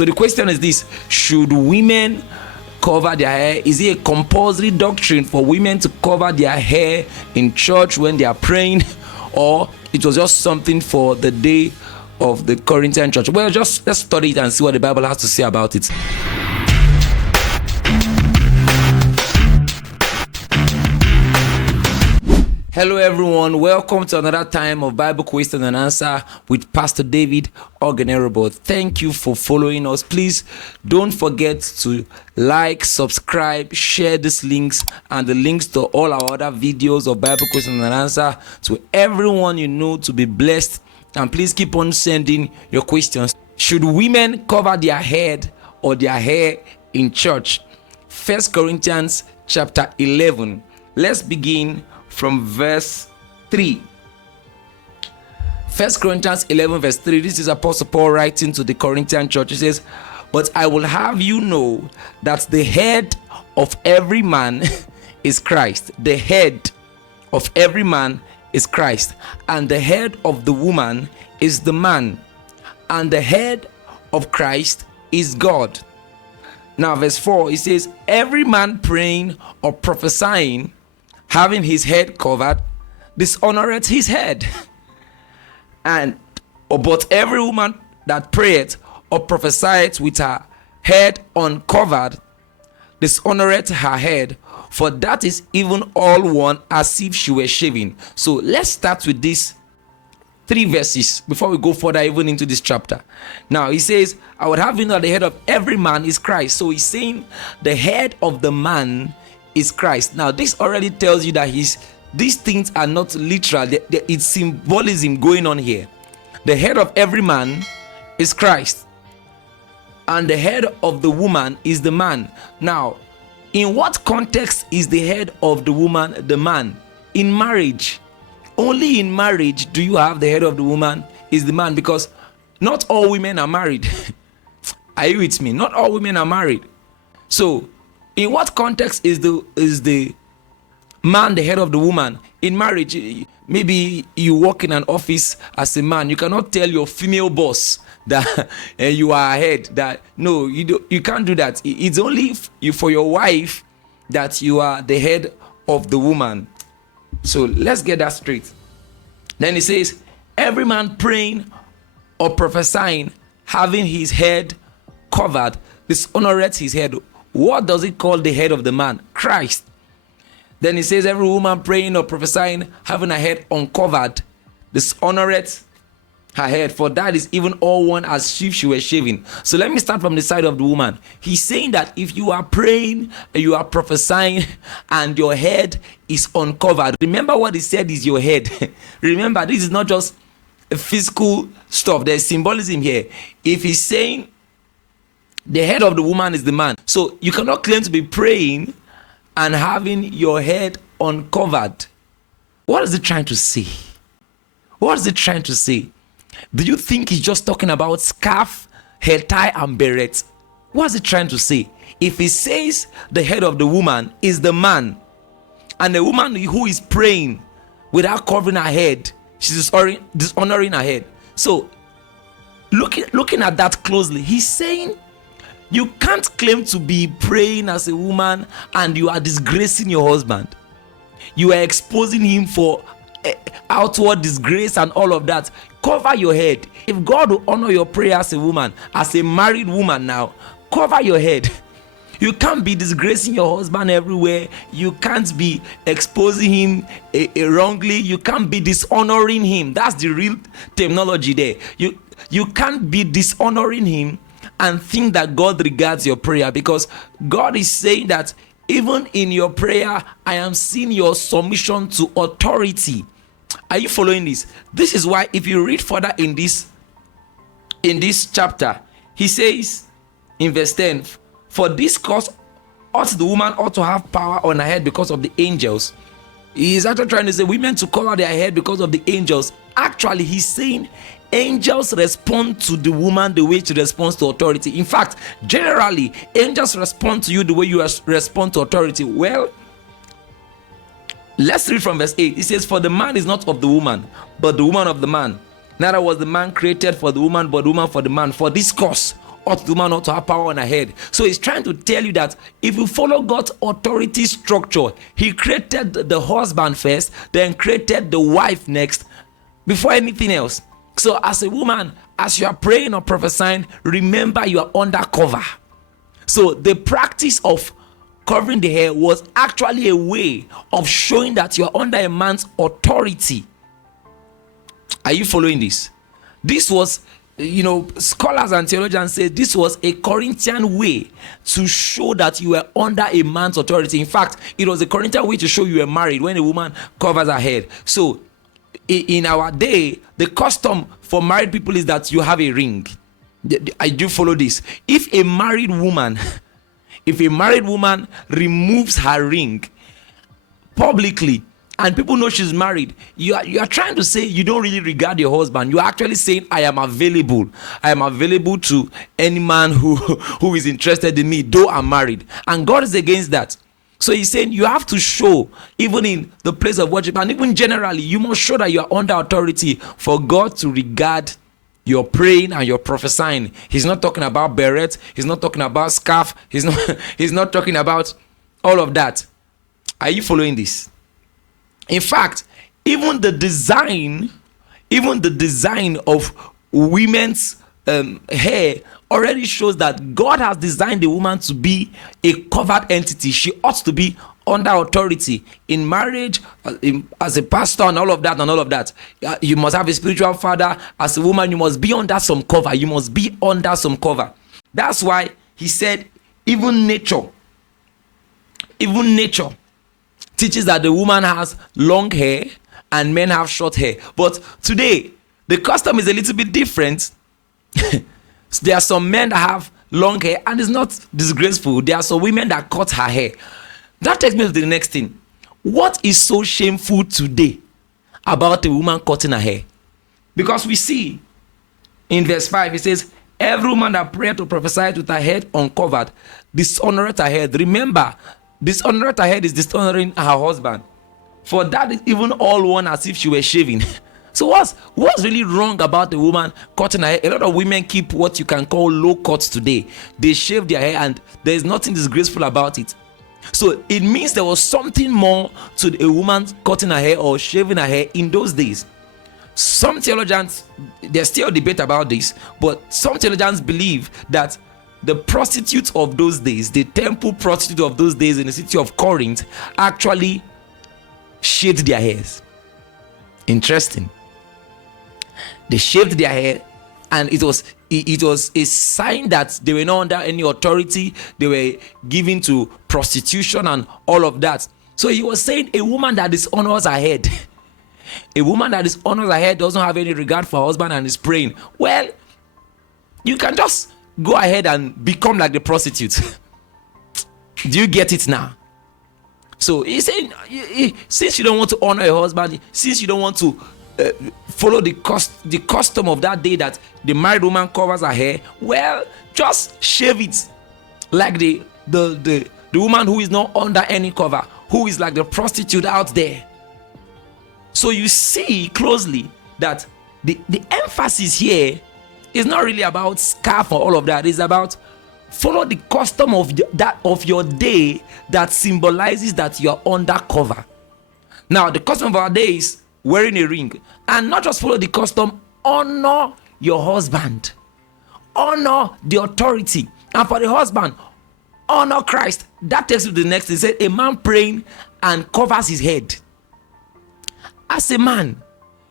So the question is this: should women cover their hair? Is it a compulsory doctrine for women to cover their hair in church when they are praying, or it was just something for the day of the Corinthian church? Well, just let's study it and see what the Bible has to say about it. Hello everyone, welcome to another time of Bible question and answer with Pastor David Ogenerobo. Thank you for following us. Please don't forget to like, subscribe, share these links and the links to all our other videos of Bible question and answer to everyone you know, to be blessed. And please keep on sending your questions. Should women cover their head or their hair in church? 1 Corinthians chapter 11. Let's begin from verse 3. 1 Corinthians 11 verse 3. This is Apostle Paul writing to the Corinthian church. He says, "But I will have you know that the head of every man is Christ. The head of every man is Christ. And the head of the woman is the man. And the head of Christ is God." Now verse 4, it says, "Every man praying or prophesying, having his head covered, dishonoreth his head. But every woman that prayeth or prophesieth with her head uncovered, dishonoreth her head, for that is even all one, as if she were shaven." So let's start with these 3 verses before we go further even into this chapter. Now he says, "I would have you know that the head of every man is Christ." So he's saying the head of the man is Christ. Now this already tells you that these things are not literal. It's symbolism going on here. The head of every man is Christ, and the head of the woman is the man. Now, in what context is the head of the woman the man? In marriage. Only in marriage do you have the head of the woman is the man, because not all women are married. Are you with me? Not all women are married. So in what context is the man the head of the woman? In marriage, maybe you work in an office as a man. You cannot tell your female boss that you are head. That no, you can't do that. It's only for your wife that you are the head of the woman. So let's get that straight. Then it says, "Every man praying or prophesying, having his head covered, dishonoreth his head." What does it call the head of the man? Christ. Then it says, "Every woman praying or prophesying, having her head uncovered, dishonoreth her head, for that is even all one, as if she were shaven." So let me start from the side of the woman. He's saying that if you are praying and you are prophesying and your head is uncovered, remember what he said is your head. Remember, this is not just physical stuff. There's symbolism here. If he's saying the head of the woman is the man, so you cannot claim to be praying and having your head uncovered. What is it trying to say? What is it trying to say? Do you think he's just talking about scarf, hair tie, and beret? What is it trying to say? If he says the head of the woman is the man, and the woman who is praying without covering her head, she's dishonoring her head. So looking at that closely, he's saying you can't claim to be praying as a woman and you are disgracing your husband. You are exposing him for outward disgrace and all of that. Cover your head. If God will honor your prayer as a woman, as a married woman now, cover your head. You can't be disgracing your husband everywhere. You can't be exposing him wrongly. You can't be dishonoring him. That's the real terminology there. You can't be dishonoring him and think that God regards your prayer, because God is saying that even in your prayer, I am seeing your submission to authority. Are you following this? This is why if you read further in this chapter, he says in verse 10, "For this cause ought the woman to have power on her head because of the angels." He is actually trying to say women to cover their head because of the angels. Actually, he's saying angels respond to the woman the way she responds to authority. In fact, generally, angels respond to you the way you respond to authority. Well, let's read from verse 8. It says, "For the man is not of the woman, but the woman of the man. Neither was the man created for the woman, but the woman for the man. For this cause ought the woman not to have power on her head? So he's trying to tell you that if you follow God's authority structure, he created the husband first, then created the wife next, before anything else. So as a woman, as you are praying or prophesying, remember you are under cover. So the practice of covering the hair was actually a way of showing that you are under a man's authority. Are you following this? This was, scholars and theologians say this was a Corinthian way to show that you were under a man's authority. In fact, it was a Corinthian way to show you were married when a woman covers her head. So in our day, the custom for married people is that you have a ring. I do follow this. If a married woman removes her ring publicly and people know she's married, you are trying to say you don't really regard your husband. You're actually saying, I am available to any man who is interested in me, though I'm married. And God is against that. So he's saying you have to show, even in the place of worship and even generally, you must show that you are under authority for God to regard your praying and your prophesying. He's not talking about beret. He's not talking about scarf. He's not talking about all of that. Are you following this? In fact, even the design of women's hair already shows that God has designed the woman to be a covered entity. She ought to be under authority in marriage, as a pastor and all of that. You must have a spiritual father. As a woman, you must be under some cover. That's why he said even nature teaches that the woman has long hair and men have short hair. But today, the custom is a little bit different. There are some men that have long hair and it's not disgraceful. There are some women that cut her hair. That takes me to the next thing. What is so shameful today about a woman cutting her hair? Because we see in verse 5, it says, every woman that prayeth or prophesied with her head uncovered dishonoreth her head. Remember, dishonoreth her head is dishonoring her husband. For that is even all one as if she were shaving. So what's really wrong about the woman cutting her hair? A lot of women keep what you can call low cuts today. They shave their hair and there is nothing disgraceful about it. So it means there was something more to a woman cutting her hair or shaving her hair in those days. Some theologians, there's still debate about this, but some theologians believe that the prostitutes of those days, the temple prostitute of those days in the city of Corinth, actually shaved their hairs. Interesting. They shaved their hair, and it was a sign that they were not under any authority. They were given to prostitution and all of that. So he was saying a woman that dishonors her head, a woman that dishonors her head doesn't have any regard for her husband and is praying. Well, you can just go ahead and become like the prostitute. Do you get it now? So he's saying, since you don't want to honor your husband, since you don't want to follow the custom of that day that the married woman covers her hair, well, just shave it like the woman who is not under any cover, who is like the prostitute out there. So you see closely that the emphasis here is not really about scarf or all of that. It's about follow the custom of your day that symbolizes that you're under cover. Now, the custom of our day is wearing a ring. And not just follow the custom, honor your husband. Honor the authority. And for the husband, honor Christ. That takes you to the next. He said, a man praying and covers his head. As a man,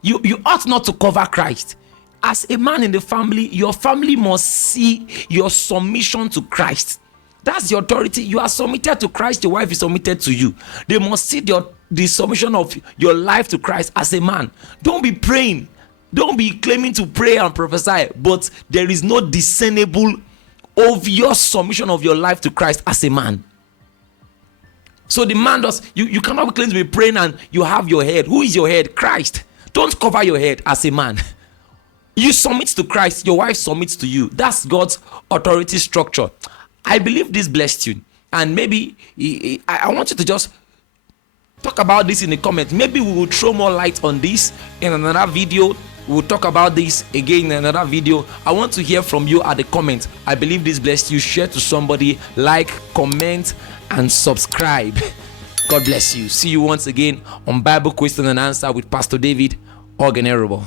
you ought not to cover Christ. As a man in the family, your family must see your submission to Christ. That's the authority. You are submitted to Christ. Your wife is submitted to you. They must see the submission of your life to Christ as a man. Don't be praying. Don't be claiming to pray and prophesy, but there is no discernible obvious submission of your life to Christ as a man. So the man does, you cannot claim to be praying and you have your head. Who is your head? Christ. Don't cover your head as a man. You submit to Christ, your wife submits to you. That's God's authority structure. I believe this blessed you. And maybe I want you to just talk about this in the comments. Maybe we will throw more light on this in another video We'll talk about this again in another video. I want to hear from you at the comment. I believe this blessed you. Share to somebody, like, comment, and subscribe. God bless you. See you once again on Bible Question and Answer with Pastor David Ogenerobo.